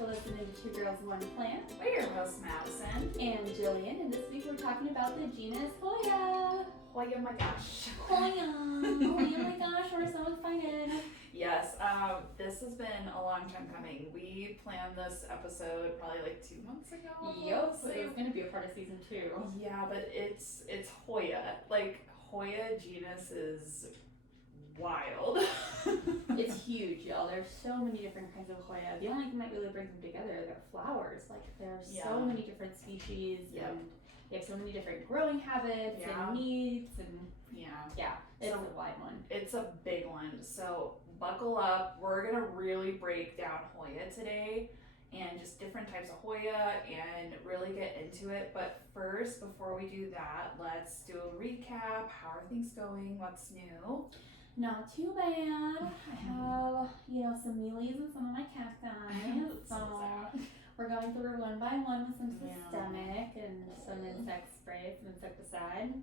for listening to Two Girls, One Plant. We're your hosts, Madison. And Jillian, and this week we're talking about the genus Hoya. Hoya, oh my gosh. Hoya. Hoya, oh my gosh, we're so excited. Yes, this has been a long time coming. We planned this episode probably like 2 months ago. Yep, so it was going to be a part of season 2. Yeah, but it's Hoya. Like, Hoya genus is wild. It's huge, y'all. There's so many different kinds of Hoya. The only thing that really brings them together are their flowers. Like, there's so many different species, and they have so many different growing habits and needs, and it's a wide one. It's a big one. So buckle up. We're gonna really break down Hoya today, and just different types of Hoya, and really get into it. But first, before we do that, let's do a recap. How are things going? What's new? Not too bad. I have, some mealies and some of my cacti. So we're going through one by one with some systemic and some insect spray, some insecticide.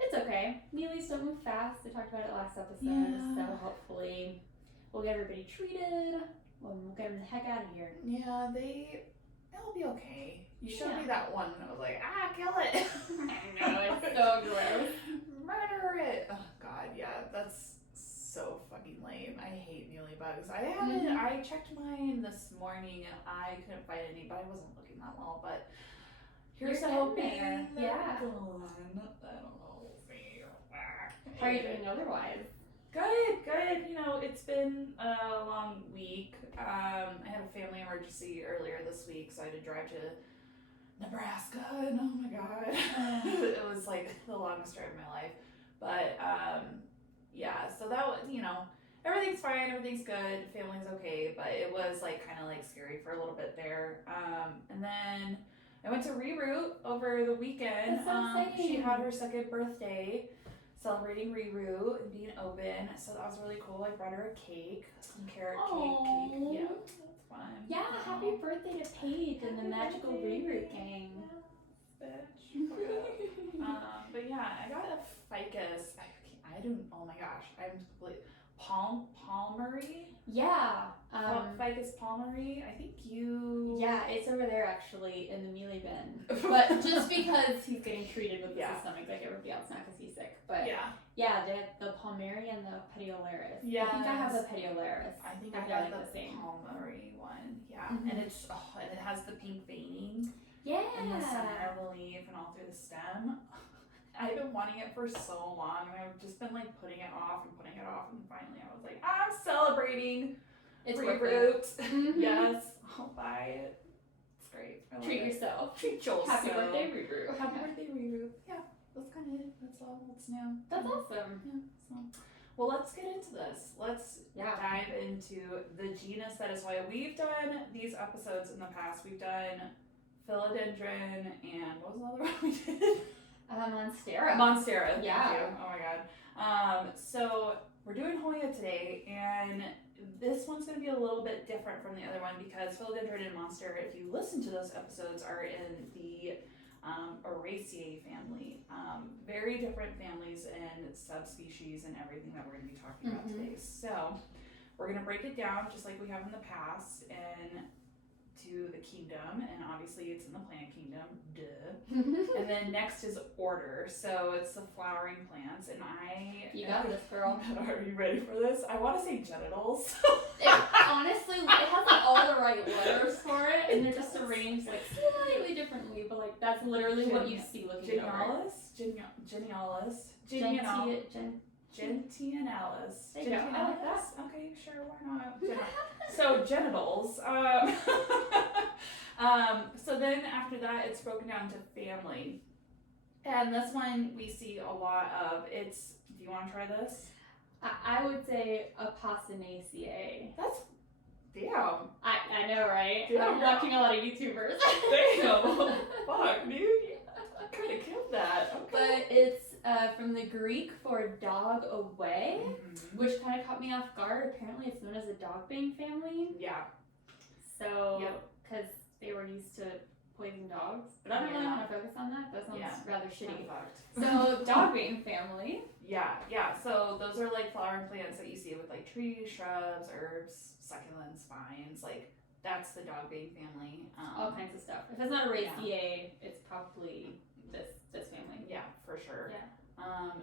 It's okay. Mealies don't move fast. I talked about it last episode. So hopefully we'll get everybody treated. We'll get them the heck out of here. Yeah, they'll be okay. You showed me that one and I was like, kill it. I know, it's so gross. Murder it. Oh god, yeah, that's so fucking lame. I hate mealybugs. I checked mine this morning and I couldn't find any, but I wasn't looking that well. But here's hoping they're gone. I don't know. We'll see. How are you doing otherwise? Good. It's been a long week. I had a family emergency earlier this week, so I had to drive to Nebraska, and oh my god. It was like the longest drive of my life. But so that was, everything's fine, everything's good, family's okay, but it was like kind of like scary for a little bit there. And then I went to Reroot over the weekend. That's so exciting. She had her second birthday, celebrating Reroot and being open, so that was really cool. I brought her a cake, some carrot cake. Yeah, that's fun. Yeah, happy birthday to Paige and the magical Reroot gang. Bitch. But yeah, I got a ficus. Oh my gosh, I'm completely Palmery. Yeah. Ficus palmeri. I think you. Yeah, it's over there actually in the mealy bin. But just because he's getting treated with the systemic like everybody else, not because he's sick. But the palmeri and the petiolaris. Yeah. I think I have the petiolaris. I think I got the palmeri one. Yeah, and and it has the pink veining. Yeah. In the center of the leaf and all through the stem. I've been wanting it for so long, and I've just been like putting it off, and finally I was like, I'm celebrating. It's Reroot. Yes, I'll buy it. It's great. Treat yourself. Treat yourself. Happy birthday, Reroot. Happy birthday, Reroot. Yeah, that's kind of it. That's all. What's new? That's awesome. Yeah. Well, let's get into this. Let's dive into the genus that is Hoya. We've done these episodes in the past. We've done philodendron and what was the other one we did? Monstera. Yeah. Thank you. Oh my god. So we're doing Hoya today, and this one's going to be a little bit different from the other one because philodendron and Monstera, if you listen to those episodes, are in the Araceae family. Very different families and subspecies and everything that we're going to be talking about today. So we're going to break it down just like we have in the past and to the kingdom, and obviously it's in the plant kingdom, duh. And then next is order, so it's the flowering plants, and You got this, girl. Are you ready for this? I want to say genitals. Honestly, it has like all the right letters for it, and they're just arranged like slightly differently, but like that's literally what you see looking over. Genialis. Gentianalis. There you go. I like that. Okay, sure, why not? So genitals. So then after that, it's broken down to family, and this one we see a lot of. Do you want to try this? I would say Apostanaceae. That's damn. I know, right? Damn, I'm watching a lot of YouTubers. Damn. Fuck, dude. You could have killed that. Okay. But it's from the Greek for dog away, which kind of caught me off guard. Apparently it's known as a dogbane family. Yeah. So, because they were used to poison dogs. But I don't really want to focus on that. That sounds rather shitty. So, dogbane family. Yeah. So those are like flowering plants that you see with like trees, shrubs, herbs, succulents, vines, like that's the dog being family. All kinds of stuff. If it's not a Raceae, it's probably this family. Yeah, for sure. Yeah.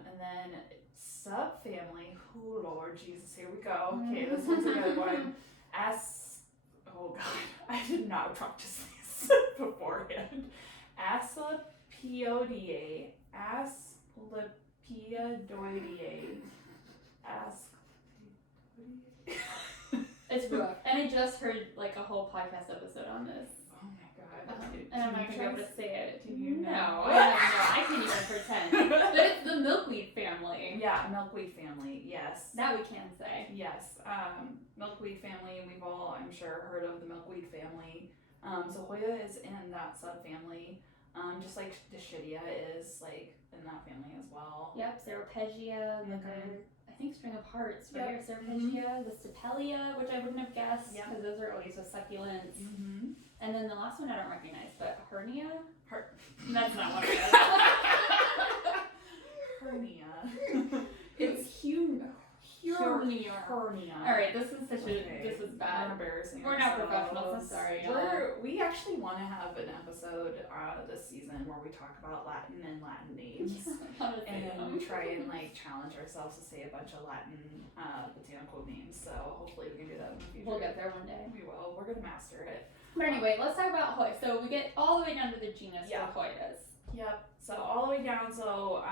And then subfamily. Oh Lord Jesus, here we go. Okay, this one's a good one. Oh God, I did not practice these beforehand. Asclepiodidae. It's rough. And I just heard like a whole podcast episode on this. Oh my God. And I'm not going to be able to say it. Do you know? No, I can't even pretend. But it's the milkweed family. Yeah, milkweed family, yes. That we can say. Yes. Milkweed family, we've all, I'm sure, heard of the milkweed family. So Hoya is in that subfamily, just like Dischidia is like in that family as well. Yep, Ceropegia, I think string of hearts, right? Yep. Ceropegia, Listopelia, which I wouldn't have guessed because those are always with succulents. Mm-hmm. And then the last one I don't recognize, but hernia? That's not what it is. Hernia. It's hernia. All right, this is this is bad. We're embarrassing. We're not professionals. I'm sorry. We actually want to have an episode this season where we talk about Latin and Latin names, and try and like challenge ourselves to say a bunch of Latin botanical names. So hopefully we can do that in the future. We'll get there one day. We will. We're gonna master it. But anyway, let's talk about Hoya. So we get all the way down to the genus for Hoyas. Yep. So all the way down, so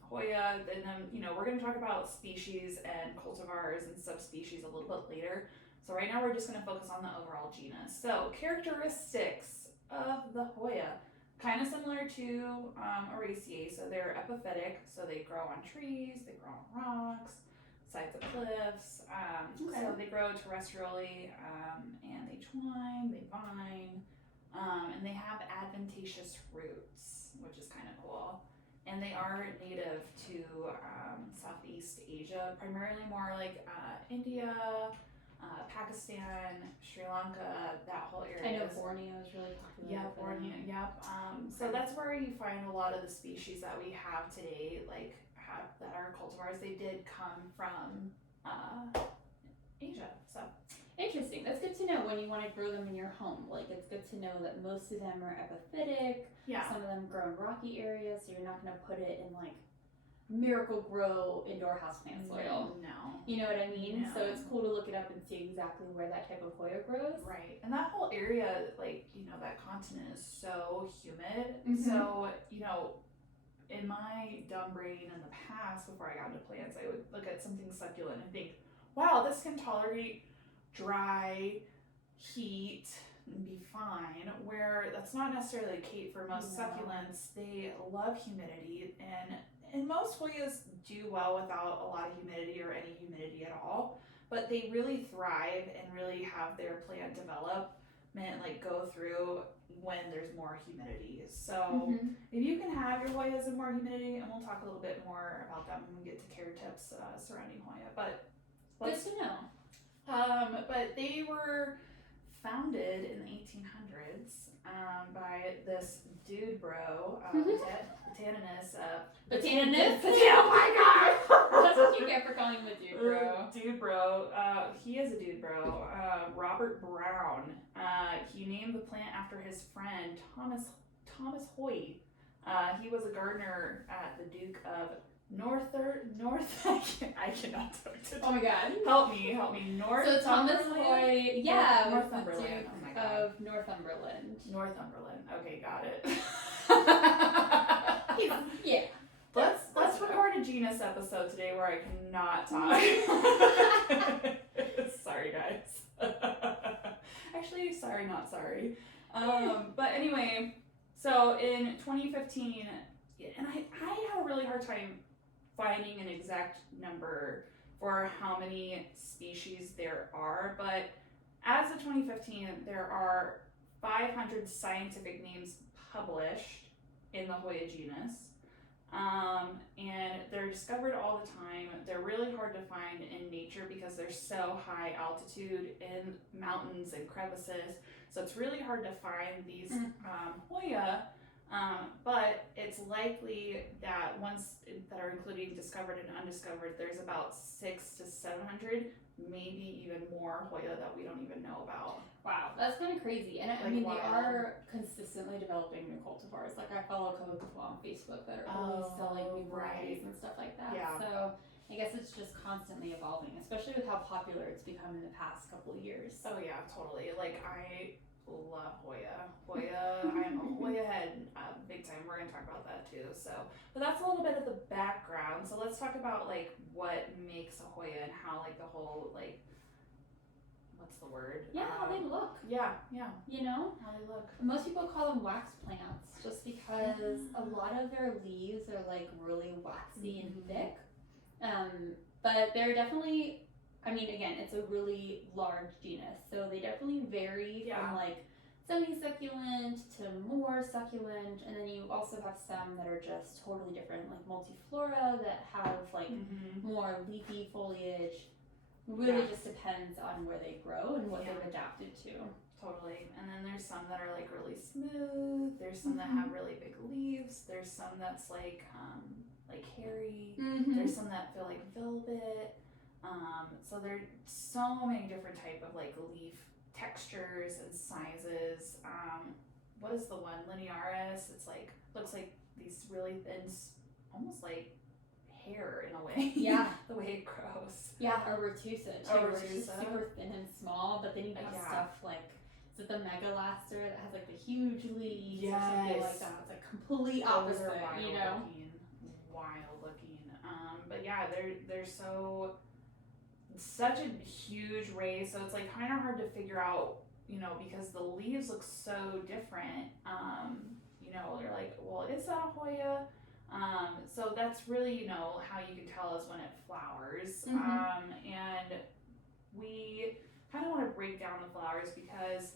Hoya, and then, we're going to talk about species and cultivars and subspecies a little bit later. So right now we're just going to focus on the overall genus. So characteristics of the Hoya, kind of similar to Araceae. So they're epiphytic, so they grow on trees, they grow on rocks, sides of cliffs. So they grow terrestrially, and they twine, they vine, and they have adventitious roots, which is kind of cool. And they are native to Southeast Asia, primarily more like India, Pakistan, Sri Lanka, that whole area. I know Borneo is really popular. Yeah, Borneo, yep. So that's where you find a lot of the species that we have today, that are cultivars. They did come from Asia, so. Interesting. That's good to know when you want to grow them in your home. Like, it's good to know that most of them are epiphytic. Yeah. Some of them grow in rocky areas, so you're not going to put it in, like, Miracle-Gro indoor houseplant soil. No. You know what I mean? No. So it's cool to look it up and see exactly where that type of Hoya grows. Right. And that whole area, that continent is so humid. Mm-hmm. So, in my dumb brain in the past, before I got into plants, I would look at something succulent and think, wow, this can tolerate dry heat and be fine, where that's not necessarily the case for most succulents. They love humidity, and most Hoyas do well without a lot of humidity or any humidity at all, but they really thrive and really have their plant development go through when there's more humidity. So if you can have your Hoyas in more humidity, and we'll talk a little bit more about that when we get to care tips surrounding Hoya, but good to know. But they were founded in the 1800s by this dude bro, botanist. Botanist? Oh my God! That's what you get for calling him a dude bro. Dude bro. He is a dude bro. Robert Brown. He named the plant after his friend Thomas Hoy. He was a gardener at the Duke of I cannot talk to. Oh my God! Help me! So Thomas Hoy, Northumberland. Oh my God. Of Northumberland. Okay, got it. Yeah. Let's record a genus episode today where I cannot talk. Sorry, guys. Actually, sorry, not sorry. But anyway, so in 2015, and I had a really hard time finding an exact number for how many species there are, but as of 2015, there are 500 scientific names published in the Hoya genus, and they're discovered all the time. They're really hard to find in nature because they're so high altitude in mountains and crevices, so it's really hard to find these Hoya. But it's likely that ones that are including discovered and undiscovered, there's about 600 to 700, maybe even more Hoya that we don't even know about. Wow, That's kind of crazy. And I Like, mean, wild. they are consistently developing new cultivars. Like, I follow a couple people on Facebook that are always selling new varieties and stuff like that. Yeah. So I guess it's just constantly evolving, especially with how popular it's become in the past couple of years. Oh yeah, totally. Like, I love Hoya. I am a Hoya head, big time. We're gonna talk about that too. So, but that's a little bit of the background. So let's talk about like what makes a Hoya and how like the whole like, what's the word? Yeah, how they look. Yeah. You know? How they look. Most people call them wax plants just because a lot of their leaves are like really waxy and thick. But they're definitely, I mean, again, it's a really large genus, so they definitely vary from like semi-succulent to more succulent, and then you also have some that are just totally different, like multiflora that have like more leafy foliage. Really just depends on where they grow and what they've adapted to. Totally. And then there's some that are like really smooth. There's some that have really big leaves. There's some that's like hairy. There's some that feel like velvet. So there's so many different type of like leaf textures and sizes. What is the one? Linearis. It's like, looks like these really thin, almost like hair in a way. Yeah. The way it grows. Yeah, or retusa too. Or Where it's just retusa. super thin and small, but then you have stuff like, is it the megalaster that has like the huge leaves or something like that? It's like complete opposite, you know? Wild looking. But yeah, they're such a huge race, so it's like kind of hard to figure out, you know, because the leaves look so different. You know, they're like, well, is that a Hoya? So that's really, you know, how you can tell is when it flowers. And we kind of want to break down the flowers because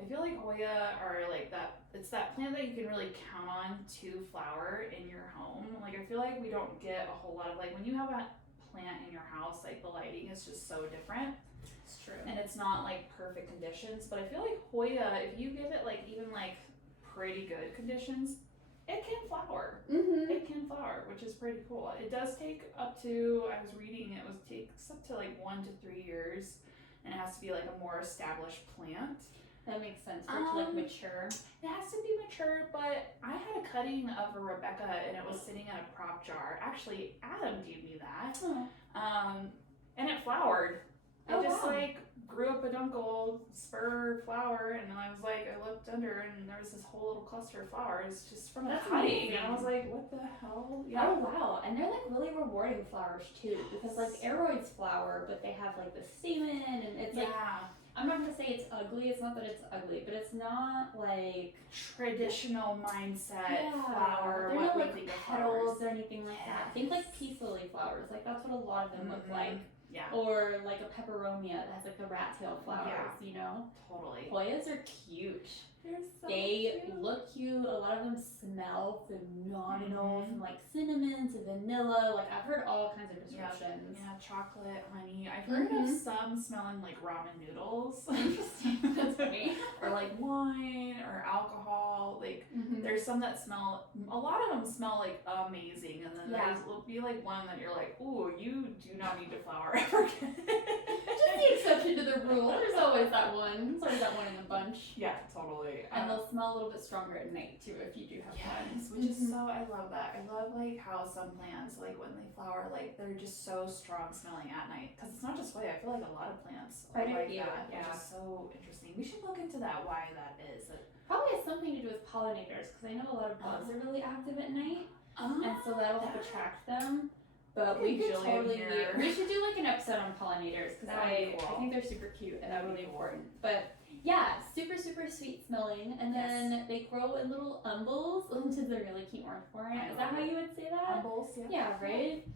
I feel like Hoya are like that, it's that plant that you can really count on to flower in your home. Like, I feel like we don't get a whole lot of, like, when you have a plant in your house, like, the lighting is just so different. It's true. And it's not, like, perfect conditions. But I feel like Hoya, if you give it, like, even, like, pretty good conditions, it can flower. It can flower, which is pretty cool. It does take up to, I was reading, takes up to, like, 1 to 3 years. And it has to be, like, a more established plant. That makes sense for it to like mature. It has to be mature, but I had a cutting of a Rebecca and it was sitting in a prop jar. Actually, Adam gave me that. And it flowered. It like grew up a dunkel, spur, flower, and I was like, I looked under and there was this whole little cluster of flowers just from a cutting. And I was like, what the hell? Yeah. Oh wow. And they're like really rewarding flowers too, because like aroids flower, but they have like the stamen and it's like, I'm not gonna say it's ugly. It's not that it's ugly, but it's not like traditional mindset flower. They're not like think of petals or anything like that. Think like peace lily flowers. Like that's what a lot of them look like. Yeah. Or like a peperomia that has like the rat tail flowers. You know. Totally. Hoyas are cute. They're so they cute. look cute. A lot of them smell phenomenal, from like cinnamon to vanilla. Like I've heard all kinds of descriptions. Yeah, chocolate, honey. I've heard of some smelling like ramen noodles. Interesting. That's funny. Or like wine or alcohol. Like there's some that smell. A lot of them smell like amazing, and then there'll be like one that you're like, ooh, you do not need to flower ever again. Just the exception to the rule. There's always that one. There's always that one in the bunch. Yeah, totally. And they'll smell a little bit stronger at night too if you do have ones. Which is so, I love that. I love like how some plants, like when they flower, like they're just so strong smelling at night. Because it's not just Hoya, I feel like a lot of plants are like that. Which is so interesting. We should look into that, why that is. Probably has something to do with pollinators, because I know a lot of bugs are really active at night. And so that'll help attract them. But we could we should do like an episode on pollinators, because I think they're super cute and they're really important. But yeah, super sweet smelling, and then they grow in little umbels, which is a really cute word for it. Is that how you would say that? Umbels, yeah, right?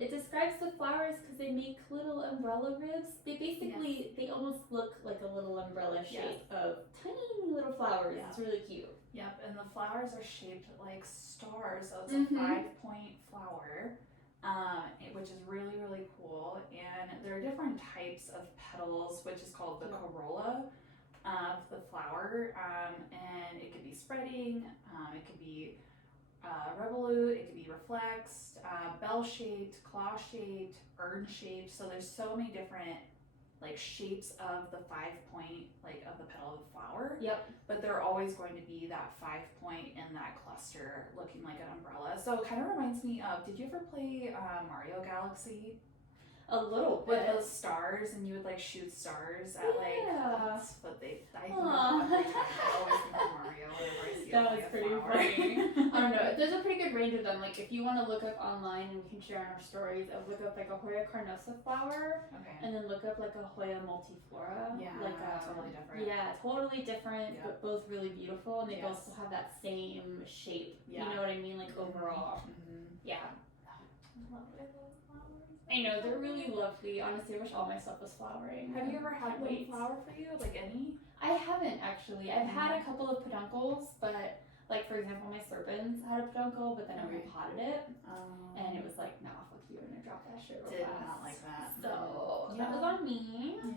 It describes the flowers because they make little umbrella ribs. They basically, they almost look like a little umbrella shape of tiny little flowers. It's really cute. Yep, and the flowers are shaped like stars, so it's a 5-point flower. Which is really, really cool. And there are different types of petals, which is called the corolla of the flower. And it could be spreading, it could be revolute, it could be reflexed, bell-shaped, claw-shaped, urn-shaped. So there's so many different like shapes of the 5-point, like of the flower. Yep. But they're always going to be that 5-point in that cluster looking like an umbrella. So it kind of reminds me of, did you ever play Mario Galaxy? A little With bit. those stars, and you would like shoot stars at like, that's what I think of Aw. every time. I always think of Mario whenever I see That a was pretty flower. funny. I don't know. There's a pretty good range of them. Like if you want to look up online, and we can share in our stories, look up like a Hoya carnosa flower, Okay. and then look up like a Hoya multiflora. Yeah, like totally different. Yeah, totally different, Yep. but both really beautiful, and they Yes. both still have that same shape. Yeah. You know what I mean? Like overall. Mm-hmm. Yeah. I love flowers. I know they're really lovely. Honestly, I wish all my stuff was flowering. Have you ever had Can't one wait. flower for you? Like any? I haven't actually. I've had a couple of peduncles, but like for example, my serpents had a peduncle, but then I Okay. repotted it, and it was like, nah, fuck you, I'm gonna drop that shit real Did fast. not like that. So Yeah. that was on me. Yeah.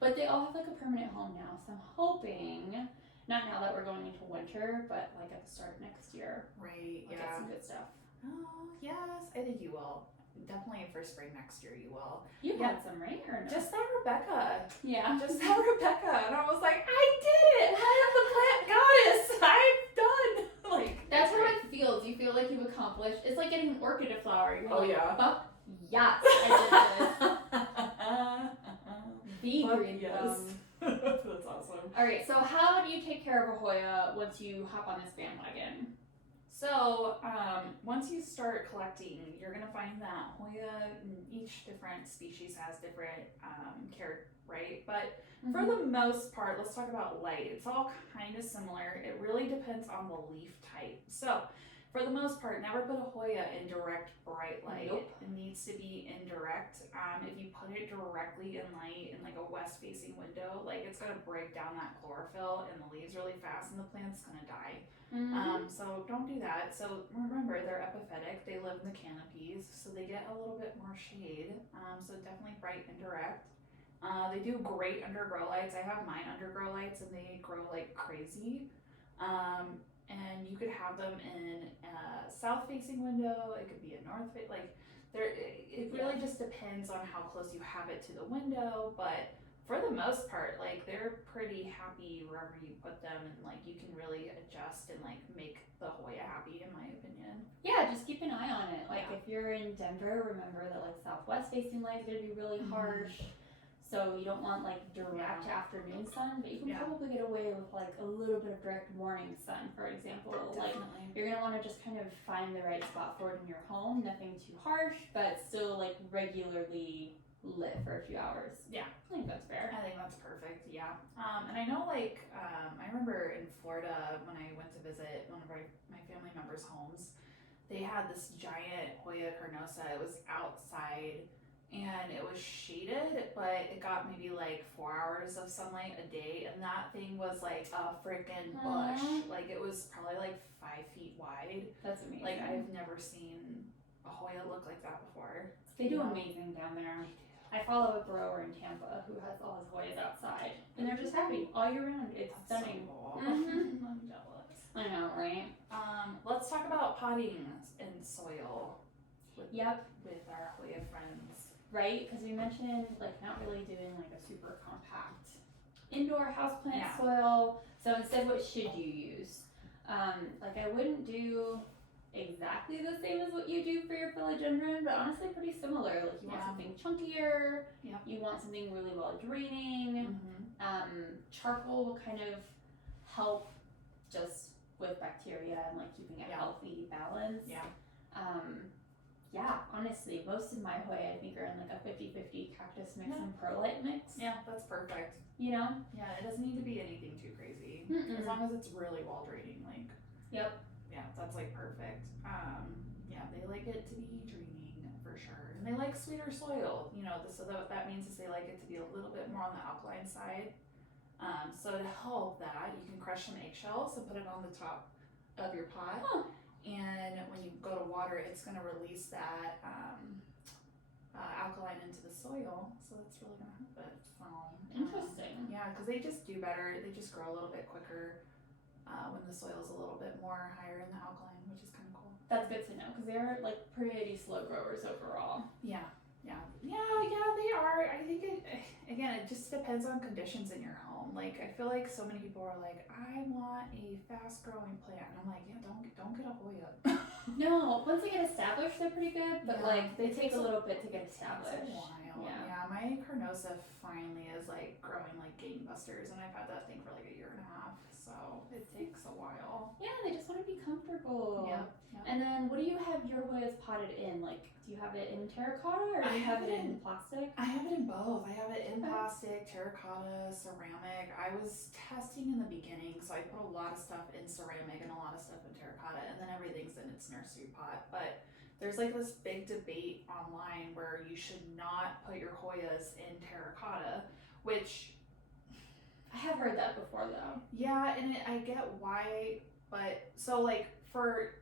But they all have like a permanent home now, so I'm hoping, not now that we're going into winter, but like at the start of next year, Right. I'll get Yeah. some good stuff. Oh yes, I think you will. Definitely for spring next year you will. You Yeah. had some, right? Or no? Just that Rebecca. yeah. Just that Rebecca. And I was like, I did it! I am the plant goddess! I'm done! Like That's how it feels. You feel like you've accomplished. It's like getting an orchid to flower. You're Oh, like, yeah. fuck yes, I did this. Be Fuck green yes. thumb. That's awesome. All right, so how do you take care of a Hoya once you hop on this bandwagon? So, once you start collecting, you're gonna find that Hoya, each different species has different care, right? But for the most part, let's talk about light. It's all kind of similar. It really depends on the leaf type. So, for the most part, never put a Hoya in direct bright light. Nope. It needs to be indirect. If you put it directly in light in like a west-facing window, like it's gonna break down that chlorophyll and the leaves really fast, and the plant's gonna die. So don't do that. So remember, they're epiphytic. They live in the canopies, so they get a little bit more shade. So definitely bright and direct. They do great under grow lights. I have mine under grow lights, and they grow like crazy. And you could have them in a south-facing window. It could be a north, like it really just depends on how close you have it to the window. But for the most part, like they're pretty happy wherever you put them, and like you can really adjust and like make the Hoya happy, in my opinion. Yeah, just keep an eye on it. Like Yeah. if you're in Denver, remember that like southwest facing light is gonna be really harsh. So you don't want like direct afternoon sun, but you can probably get away with like a little bit of direct morning sun, for example. Like you're gonna want to just kind of find the right spot for it in your home, nothing too harsh, but still like regularly lit for a few hours. Yeah. I think that's fair. I think that's perfect, yeah. And I know like, I remember in Florida when I went to visit one of my family members' homes, they had this giant Hoya carnosa. It was outside and it was shaded, but it got maybe like 4 hours of sunlight a day, and that thing was like a freaking bush. Like it was probably like 5 feet wide. That's amazing. Like I've never seen a Hoya look like that before. They do amazing down there. I follow a grower in Tampa who has all his Hoyas outside, and they're just happy all year round. It's stunning. So cool. Mhm. I'm jealous. I know, right? Let's talk about potting in soil with our Hoya friends. Right, because we mentioned like not really doing like a super compact indoor houseplant soil. So instead, what should you use? Like I wouldn't do exactly the same as what you do for your philodendron, but honestly pretty similar. Like you want something chunkier. You want something really well draining. Charcoal will kind of help just with bacteria and like keeping a healthy balance. Honestly, most of my Hoya I think are in like a 50-50 cactus mix and perlite mix. Yeah, that's perfect. You know? Yeah, it doesn't need to be anything too crazy. As long as it's really well draining, like. Yeah, that's like perfect. They like it to be draining for sure. And they like sweeter soil, you know, so that means is they like it to be a little bit more on the alkaline side. So to help that, you can crush some eggshells and put it on the top of your pot. And when you go to water, it's going to release that alkaline into the soil. So that's really going to help it. So, interesting. Yeah, because they just do better. They just grow a little bit quicker when the soil's a little bit more higher in the alkaline, which is kind of cool. That's good to know because they're like pretty slow growers overall. Yeah. Yeah, they are. I think it just depends on conditions in your home. Like, I feel like so many people are like, I want a fast growing plant. And I'm like, yeah, don't get a Hoya. No, once they get established, they're pretty good, but like they take a little bit to get It established. takes a while. Yeah. Yeah, my Carnosa finally is like growing like gangbusters, and I've had that thing for like a year and a half, so it takes a while. Yeah, they just want to be comfortable. Yeah. And then, what do you have your Hoyas potted in? Like, do you have it in terracotta or do you have it in plastic? I have it in both. I have it in plastic, terracotta, ceramic. I was testing in the beginning, so I put a lot of stuff in ceramic and a lot of stuff in terracotta, and then everything's in its nursery pot. But there's like this big debate online where you should not put your Hoyas in terracotta, which I have heard that before though. yeah, and I get why, but so like for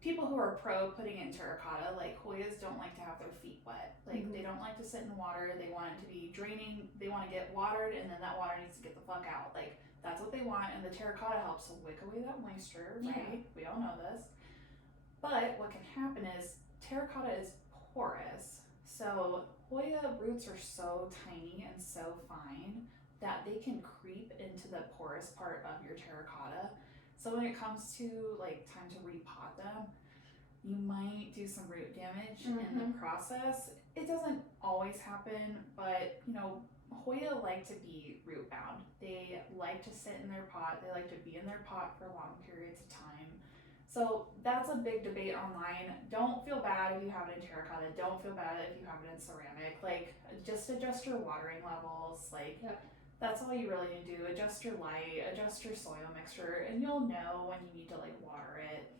people who are pro putting it in terracotta, like Hoyas don't like to have their feet wet. Like they don't like to sit in water. They want it to be draining. They want to get watered, and then that water needs to get the fuck out. Like that's what they want, and the terracotta helps to wick away that moisture, right? We all know this. But what can happen is terracotta is porous. So Hoya roots are so tiny and so fine that they can creep into the porous part of your terracotta. So when it comes to like time to repot them, you might do some root damage in the process. It doesn't always happen, but you know, Hoya like to be root bound. They like to sit in their pot. They like to be in their pot for long periods of time. So that's a big debate online. Don't feel bad if you have it in terracotta. Don't feel bad if you have it in ceramic. Like, just adjust your watering levels. Like, that's all you really need to do. Adjust your light, adjust your soil mixture, and you'll know when you need to like water it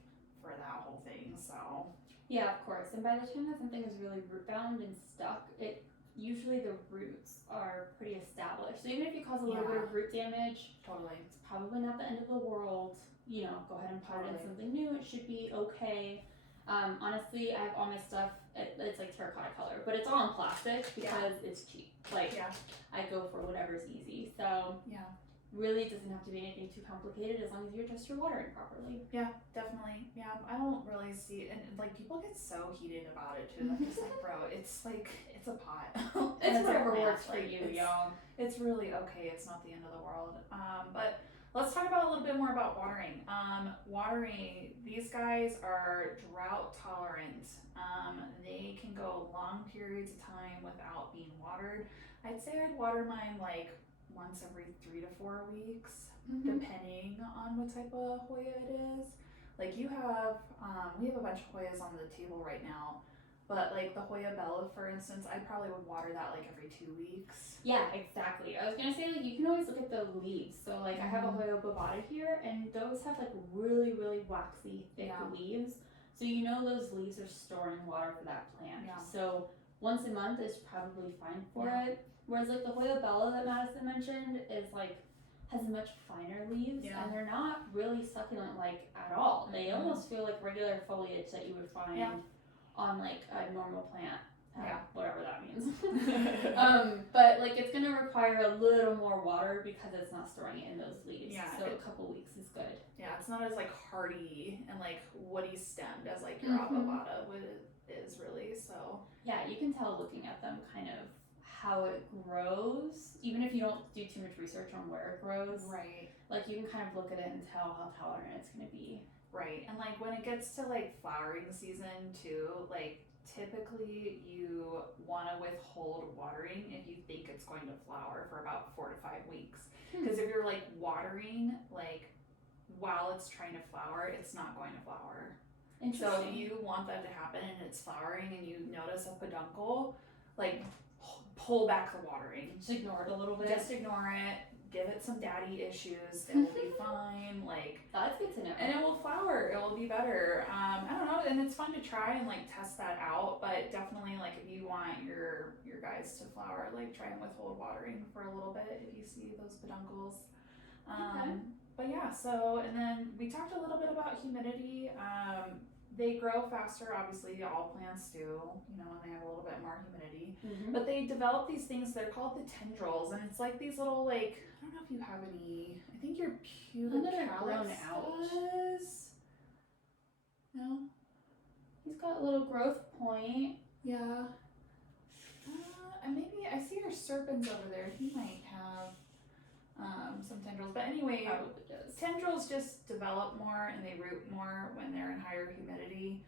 for that whole thing. So yeah, of course. And by the time that something is really root bound and stuck, it usually the roots are pretty established. So even if you cause a little bit of root damage, it's probably not the end of the world. You know, go ahead and pot it in something new. It should be okay. Honestly, I have all my stuff. It's like terracotta color, but it's all in plastic because it's cheap. Like I go for whatever's easy. So really, it doesn't have to be anything too complicated as long as you adjust your watering properly. Yeah, definitely. Yeah, I don't really see, and like people get so heated about it too. I'm just like, bro, it's like it's a pot. It's whatever works for you, y'all. It's really okay. It's not the end of the world. But let's talk about a little bit more about watering. Watering, these guys are drought tolerant. They can go long periods of time without being watered. I'd say I'd water mine like once every 3 to 4 weeks, depending on what type of Hoya it is. Like you have, we have a bunch of Hoyas on the table right now. But like the Hoya Bella, for instance, I probably would water that like every 2 weeks. Yeah, exactly. I was gonna say like you can always look at the leaves. So like I have a Hoya Bovada here, and those have like really, really waxy, thick leaves. So you know those leaves are storing water for that plant. Yeah. So once a month is probably fine for it. Whereas like the Hoya Bella that Madison mentioned is like has much finer leaves, and they're not really succulent like at all. They almost feel like regular foliage that you would find on like a normal plant, whatever that means. But like it's gonna require a little more water because it's not storing it in those leaves. So a couple weeks is good. Yeah, it's not as like hardy and like woody stemmed as like your Avovada is really. So yeah, you can tell looking at them kind of how it grows, even if you don't do too much research on where it grows. Right. Like you can kind of look at it and tell how tolerant it's gonna be. Right, and like when it gets to like flowering season too, like typically you want to withhold watering if you think it's going to flower for about 4 to 5 weeks. Because if you're like watering like while it's trying to flower, it's not going to flower. So if you want that to happen and it's flowering and you notice a peduncle, like pull back the watering. Just ignore it a little bit. Just ignore it. Give it some daddy issues. It will be fine. Like that's good to know. And it will flower. It will be better. I don't know. And it's fun to try and like test that out. But definitely, like if you want your guys to flower, like try and withhold watering for a little bit if you see those peduncles. But yeah. So and then we talked a little bit about humidity. They grow faster, obviously, all plants do, you know, when they have a little bit more humidity. But they develop these things, they're called the tendrils, and it's like these little, like, I don't know if you have any, I think your pubic calyx does. No? He's got a little growth point. Yeah. maybe I see your serpents over there. He might have some tendrils, but anyway, Probably does. tendrils just develop more and they root more when they're in higher humidity.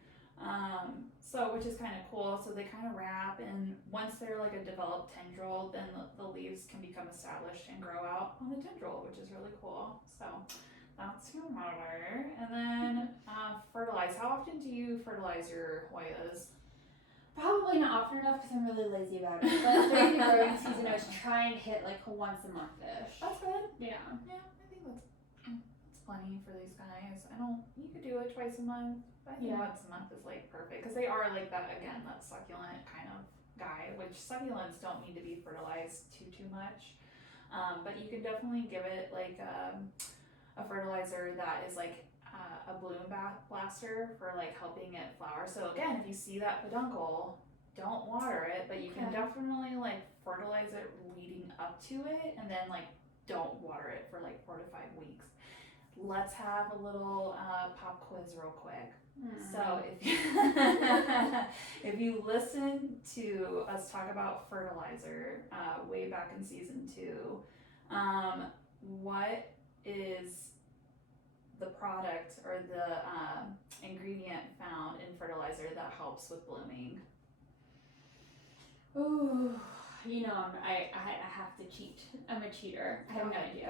So which is kind of cool. So they kind of wrap, and once they're like a developed tendril, then the leaves can become established and grow out on the tendril, which is really cool. So that's your motor. And then fertilize. How often do you fertilize your Hoyas? Probably not often enough because I'm really lazy about it. But during the growing season, I was trying to hit like once a month-ish. That's good. Yeah. Yeah, I think that's plenty for these guys. You could do it twice a month. I think once a month is like perfect because they are like that, again, that succulent kind of guy, which succulents don't need to be fertilized too much. But you can definitely give it like a fertilizer that is like a bloom blaster for like helping it flower. So again, if you see that peduncle, don't water it, but you can definitely like fertilize it leading up to it, and then like don't water it for like 4 to 5 weeks. Let's have a little pop quiz real quick. So if you listen to us talk about fertilizer way back in season 2, what is the product or the ingredient found in fertilizer that helps with blooming? Ooh, you know, I have to cheat. I'm a cheater. I have no idea.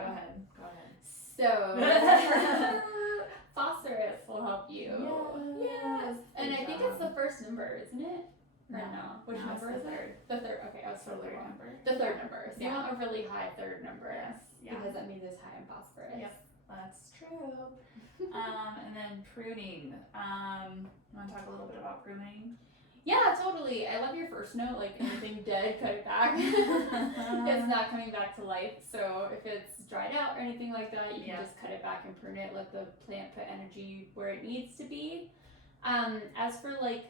Go ahead. So, phosphorus will help you. Yes. And I think it's the first number, isn't it? Or no? Which No, number it's is the it? third. The third. Okay, I was The totally third wrong. number. The third number. So you Yeah. want a really high third number. Yes. Yeah. Because that means it's high in phosphorus. Yep. That's true. And then pruning. You want to talk a little bit about pruning? Yeah, totally. I love your first note, like anything dead, cut it back. It's not coming back to life. So if it's dried out or anything like that, you can just cut it back and prune it, let the plant put energy where it needs to be. As for like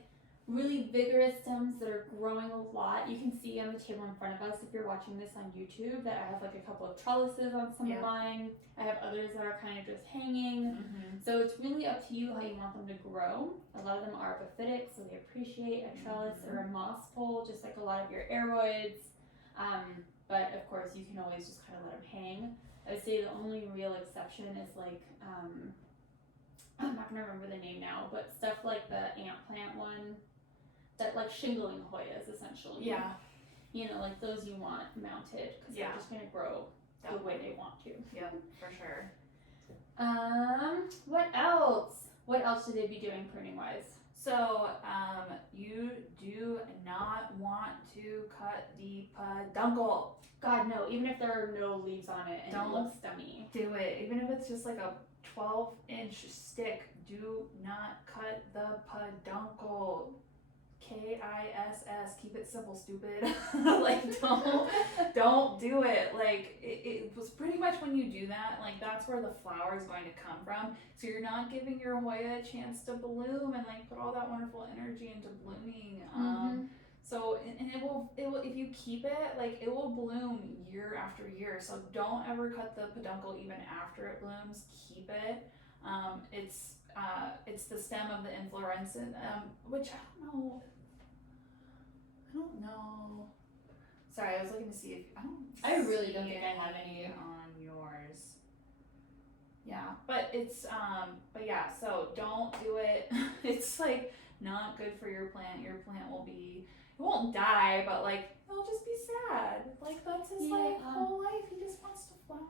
really vigorous stems that are growing a lot, you can see on the table in front of us, if you're watching this on YouTube, that I have like a couple of trellises on some of mine. I have others that are kind of just hanging. So it's really up to you how you want them to grow. A lot of them are epiphytic, so they appreciate a trellis or a moss pole, just like a lot of your aeroids. But of course, you can always just kind of let them hang. I would say the only real exception is like, I'm not gonna remember the name now, but stuff like the ant plant one, that like shingling Hoyas essentially. Yeah. You know, like those you want mounted because they're just gonna grow the way they want to. Yep, for sure. What else? What else should they be doing pruning wise? So, you do not want to cut the peduncle. God, no. Even if there are no leaves on it and it looks stummy. Do it. Even if it's just like a 12-inch stick, do not cut the peduncle. KISS. Keep it simple, stupid. Like, don't do it. Like, it was pretty much when you do that, like, that's where the flower is going to come from. So you're not giving your Hoya a chance to bloom and like put all that wonderful energy into blooming. So and it will if you keep it, like, it will bloom year after year. So don't ever cut the peduncle even after it blooms. Keep it. It's the stem of the inflorescence, which I don't know. Sorry, I was looking to see if I really don't think I have any on yours. Yeah, but it's but yeah, so don't do it. It's like not good for your plant. Your plant it won't die, but like it'll just be sad. Like that's his like whole life. He just wants to flower.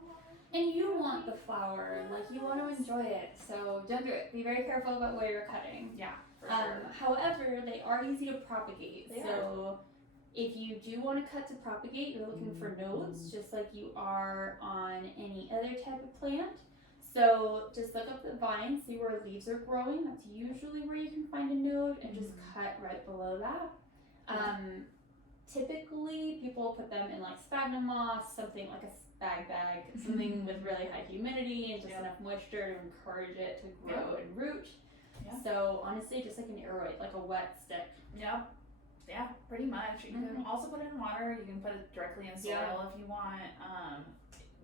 And you want the flower, like you want to enjoy it. So don't do it. Be very careful about where you're cutting. Yeah, for sure. However, they are easy to propagate. So if you do want to cut to propagate, you're looking for nodes, just like you are on any other type of plant. So just look up the vine, see where leaves are growing. That's usually where you can find a node, and just cut right below that. Typically, people put them in like sphagnum moss, something like a bag, something with really high humidity and just enough moisture to encourage it to grow and root. So honestly, just like an aeroid, like a wet stick. Yep. Yeah, pretty much. You can also put it in water. You can put it directly in soil if you want.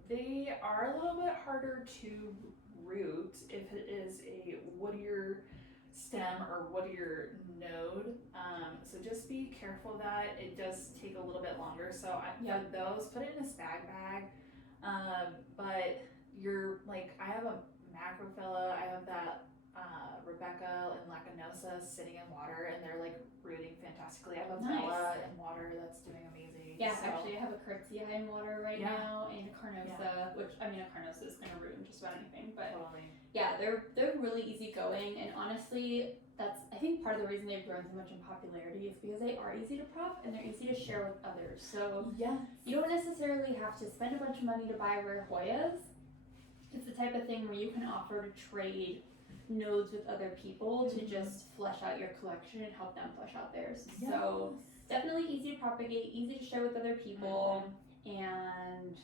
They are a little bit harder to root if it is a woodier stem or woodier node. So just be careful of that. It does take a little bit longer. So for those, put it in a spag bag. But you're like, I have a macrophylla, I have that Rebecca and Lacanosa sitting in water, and they're like rooting fantastically. I have a Bella in water that's doing amazing. Yeah, actually I have a Curtsy in water right now, and a Carnosa, which I mean a Carnosa is gonna root in just about anything, but yeah, they're really easygoing, and honestly, that's I think part of the reason they've grown so much in popularity is because they are easy to prop and they're easy to share with others. So you don't necessarily have to spend a bunch of money to buy rare Hoyas. It's the type of thing where you can offer to trade nodes with other people to just flesh out your collection and help them flesh out theirs. So definitely easy to propagate, easy to share with other people, and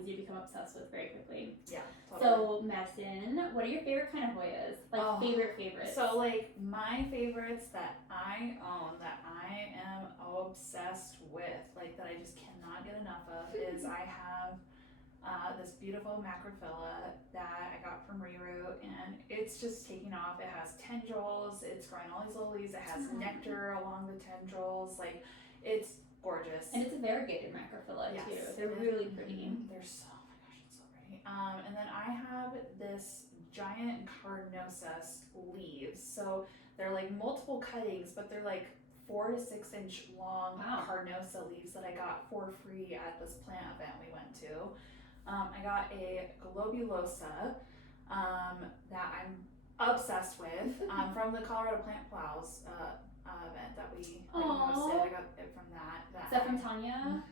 easy to become obsessed with very quickly. Yeah. Totally. So Madison, what are your favorite kind of Hoyas? Like favorites? So like my favorites that I own, that I am obsessed with, like that I just cannot get enough of, is I have this beautiful macrophylla that I got from Reroot, and it's just taking off. It has tendrils, it's growing all these little leaves, it has nectar along the tendrils, like it's gorgeous. And it's a variegated macrophylla too. They're really pretty. They're so, oh my gosh, it's so pretty. And then I have this giant Carnosa leaves. So they're like multiple cuttings, but they're like 4 to 6 inch long Carnosa leaves that I got for free at this plant event we went to. I got a globulosa that I'm obsessed with from the Colorado Plant Plows event that we hosted. I got it from that. Is that from Tanya?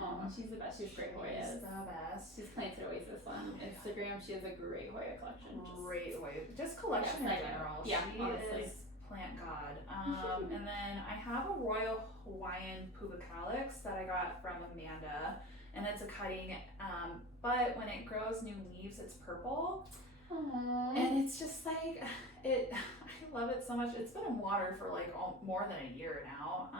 Oh, she's the best. She's great Hoyas. She's the best. She's Planted Oasis on Instagram. She has a great Hoya collection. Great Hoya. Just collection in general. Yeah, she honestly. is plant god. And then I have a Royal Hawaiian Pubicalix that I got from Amanda. And it's a cutting, but when it grows new leaves, it's purple. Aww. And it's just like, I love it so much. It's been in water for like more than a year now.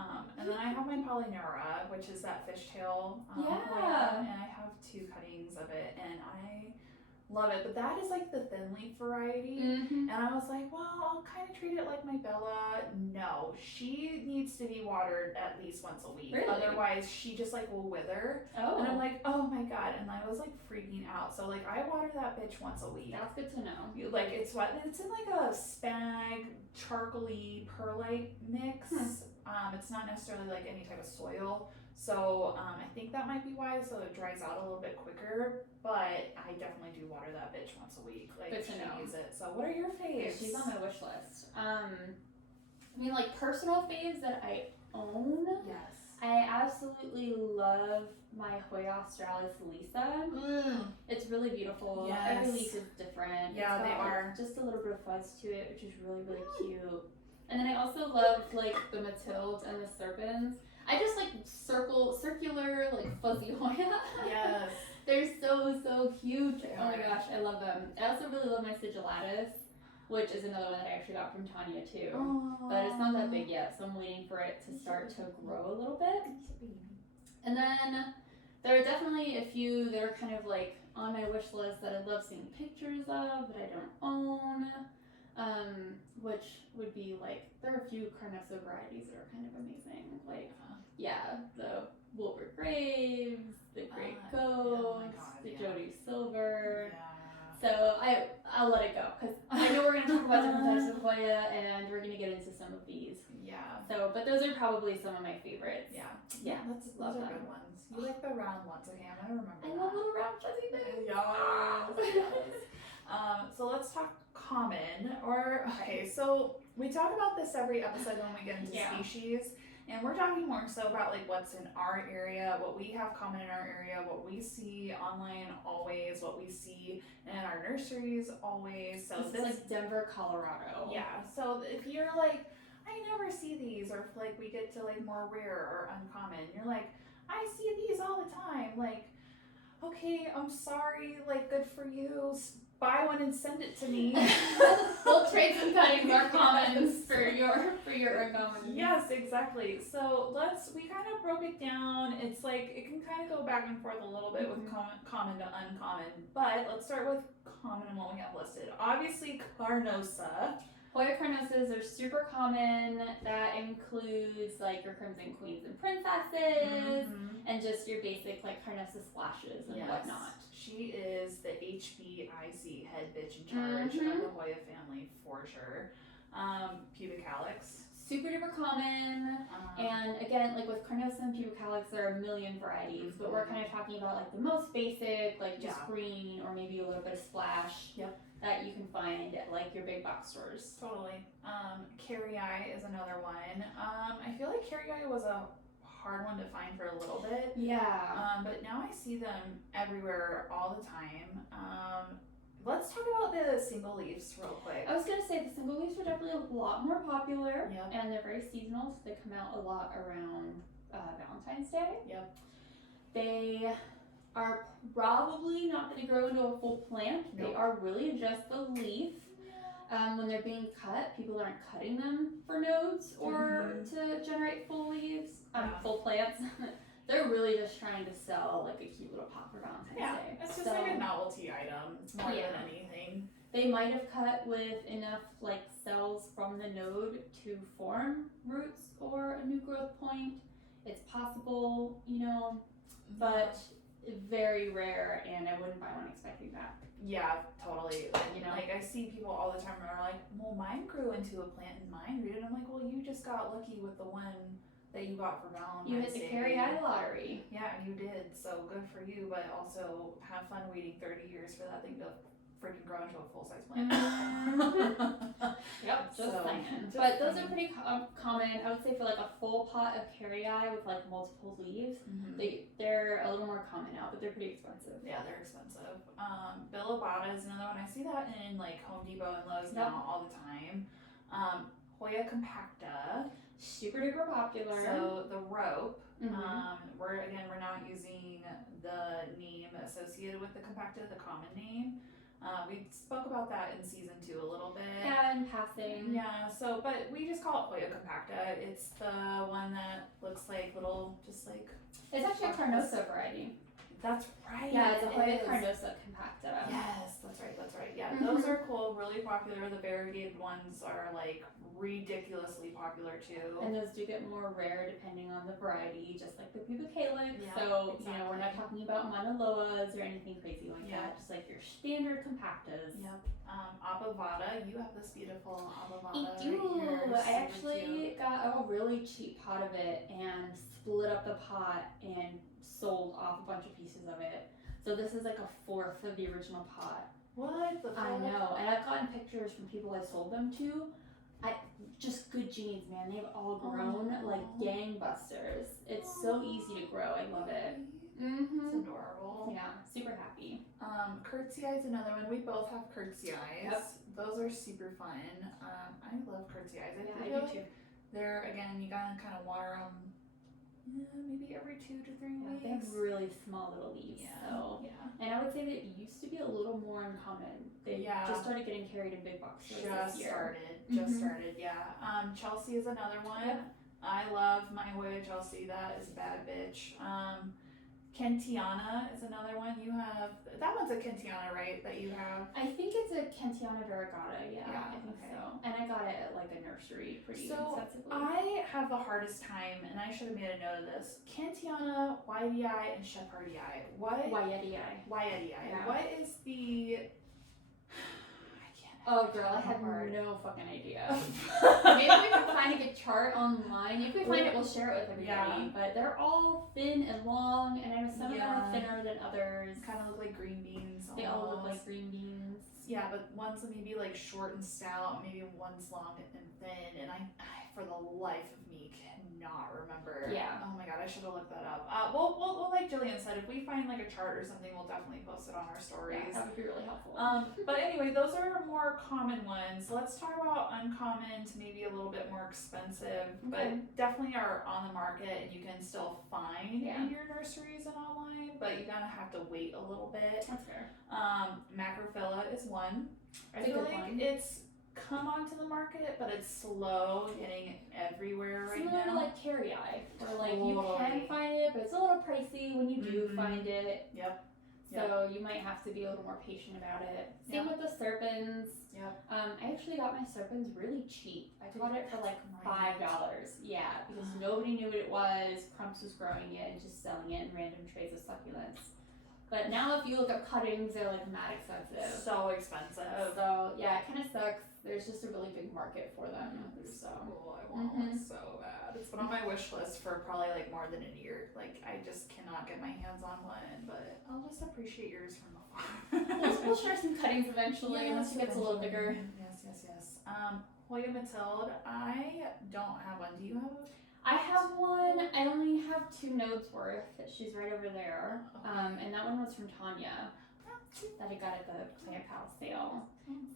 And then I have my Polyneura, which is that fishtail Hoya, and I have 2 cuttings of it, and I love it. But that is like the thin leaf variety. And I was like, well, I'll kind of treat it like my Bella. No, she needs to be watered at least once a week. Really? Otherwise, she just like will wither. Oh. And I'm like, oh my god. And I was like freaking out. So like I water that bitch once a week. That's good to know. Like it's what it's in like a spag, charcoaly, perlite mix. It's not necessarily like any type of soil. So I think that might be why, so it dries out a little bit quicker, but I definitely do water that bitch once a week. Like good to she know. needs it. So what are your faves? She's on my wish list. I mean, like personal faves that I own. Yes. I absolutely love my Hoya australis Lisa. It's really beautiful. Yes. Every leaf is different. Yeah, they are. Just a little bit of fuzz to it, which is really, really cute. And then I also love like the Matilde and the Serpents. I just like circular, like fuzzy Hoya. Yes. They're so cute. Oh my gosh, I love them. I also really love my Sigillatus, which is another one that I actually got from Tanya too. Aww. But it's not that big yet, so I'm waiting for it to start to grow a little bit. And then there are definitely a few that are kind of like on my wish list that I'd love seeing pictures of, but I don't own. Which would be like, there are a few Carnosa varieties that are kind of amazing. Like, the Wilbur Graves, the Great Ghost, the Jody Silver. So I'll let it go because I know we're going to talk about different types of Hoya and we're going to get into some of these. So, but those are probably some of my favorites. Those are good ones. You like the round ones, okay? I'm going to remember I love little round fuzzy things. So let's talk common, so we talk about this every episode when we get into species, and we're talking more so about like what's in our area, what we have common in our area, what we see online always, what we see in our nurseries always. So this is like Denver, Colorado. So if you're like, I never see these, or if like we get to like more rare or uncommon, you're like, I see these all the time, like, okay, I'm sorry, like good for you, buy one and send it to me. We'll trade some cuttings or commons for your uncommons. Yes, exactly. So we kind of broke it down. It's like it can kind of go back and forth a little bit with common to uncommon. But let's start with common and what we have listed. Obviously, Carnosa. Hoya carnosas are super common. That includes like your crimson queens and princesses, and just your basic like carnosa splashes and whatnot. She is the HBIC head bitch in charge of the Hoya family for sure. Pubic calyx. Super duper common, and again, like with carnosa and pubic calyx, there are a million varieties, but we're kind of talking about like the most basic, like just green or maybe a little bit of splash that you can find at like your big box stores. Totally. Carrie is another one. I feel like Carrie was a hard one to find for a little bit. Yeah. But now I see them everywhere all the time. Let's talk about the single leaves real quick. I was going to say the single leaves are definitely a lot more popular, and they're very seasonal, so they come out a lot around Valentine's Day. Yep. They are probably not going to grow into a full plant. Nope. They are really just the leaf. When they're being cut, people aren't cutting them for nodes or to generate full leaves, full plants. They're really just trying to sell like a cute little pot for Valentine's Day. It's just like a novelty item more than anything. They might have cut with enough like cells from the node to form roots or a new growth point. It's possible, you know, but very rare, and I wouldn't buy one expecting that. Yeah, totally. You know, like I see people all the time that are like, well, mine grew into a plant in mine, dude. And I'm like, well, you just got lucky with the one that you got for Valentine's Day. You hit the Carrie lottery. Yeah, you did. So good for you, but also have fun waiting 30 years for that thing to freaking grow into a full-size plant. Yep, just saying. But those are pretty common. I would say for like a full pot of Carrie with like multiple leaves, they're a little more common now, but they're pretty expensive. Yeah, they're expensive. Billabata is another one. I see that in like Home Depot and Lowe's now all the time. Hoya compacta. Super duper popular. So the rope, we're not using the name associated with the compacta, the common name. We spoke about that in season 2 a little bit. Yeah, in passing. Yeah, so, but we just call it Hoya compacta. It's the one that looks like little, just like... It's actually a carnosa variety. That's right. Yeah, it's a Hoya carnosa compacta. Yes, that's right. Yeah, those are cool, really popular. The variegated ones are like ridiculously popular too. And those do get more rare depending on the variety, just like the pubic calyx. Yeah, so, you know, we're not talking about Manaloas or anything crazy like that, just like your standard compactas. Yep. Abavada, you have this beautiful Abavada. I do. Right here. I actually got a really cheap pot of it and split up the pot and sold off a bunch of pieces of it. So this is like a fourth of the original pot. What the fuck? I know, and I've gotten pictures from people I sold them to. Just good genes, man. They've all grown like gangbusters. It's so easy to grow. I love it. It's adorable. Yeah, super happy. Curtsy Eye is another one. We both have Curtsy Eyes. Yep. Those are super fun. I love Curtsy Eyes. I do too. They're, again, you gotta kind of water them maybe every 2 to 3 weeks. They have really small little leaves. And I would say that it used to be a little more uncommon. They just started getting carried in big box stores this year. Just started, yeah. Chelsea is another one. Yeah. I love my Hoya Chelsea. That is a bad bitch. Kentiana is another one. You have, that one's a Kentiana, right? That you have? I think it's a Kentiana variegata, I think so. And I got it at like a nursery pretty extensively. I have the hardest time, and I should have made a note of this. Kentiana, Whitey-eye, and Shepherdii. Wyetii. Yeah. What is the... Oh girl, I have no fucking idea. Maybe we can find a good chart online. If we find it, we'll share it with everybody. Yeah. But they're all thin and long, and I know some of them are thinner than others. Kind of look like green beans. They all look like green beans. Yeah, but one's maybe like short and stout, maybe one's long and thin, and I for the life of me cannot remember. Yeah. Oh my god, I should have looked that up. We'll like Jillian said, if we find like a chart or something, we'll definitely post it on our stories. Yeah, that would be really helpful. But anyway, those are more common ones. Let's talk about uncommon to maybe a little bit more expensive, but definitely are on the market and you can still find in your nurseries and online, but you're gonna have to wait a little bit. That's fair. Macrophylla is one. I It's a feel good like one. it's come onto the market, but it's slow getting everywhere right now. Similar to like Carrie-eye, where like you can find it, but it's a little pricey when you do find it. Yep. So you might have to be a little more patient about it. Same with the serpens. Yep. I actually got my serpens really cheap. I got it for like $5. Yeah, because Uh-huh. nobody knew what it was. Crumps was growing it and just selling it in random trays of succulents. But now if you look up cuttings, they're like mad expensive. So expensive. So yeah, it kind of sucks. There's just a really big market for them. So cool. I want one so bad. It's been on my wish list for probably like more than a year. Like I just cannot get my hands on one, but I'll just appreciate yours from afar. we'll share some cuttings eventually once it gets a little bigger. Yes. Hoya Matilde, I don't have one. Do you have one? I have one. I only have 2 nodes worth. She's right over there. Okay. And that one was from Tanya that I got at the Plant Pal sale.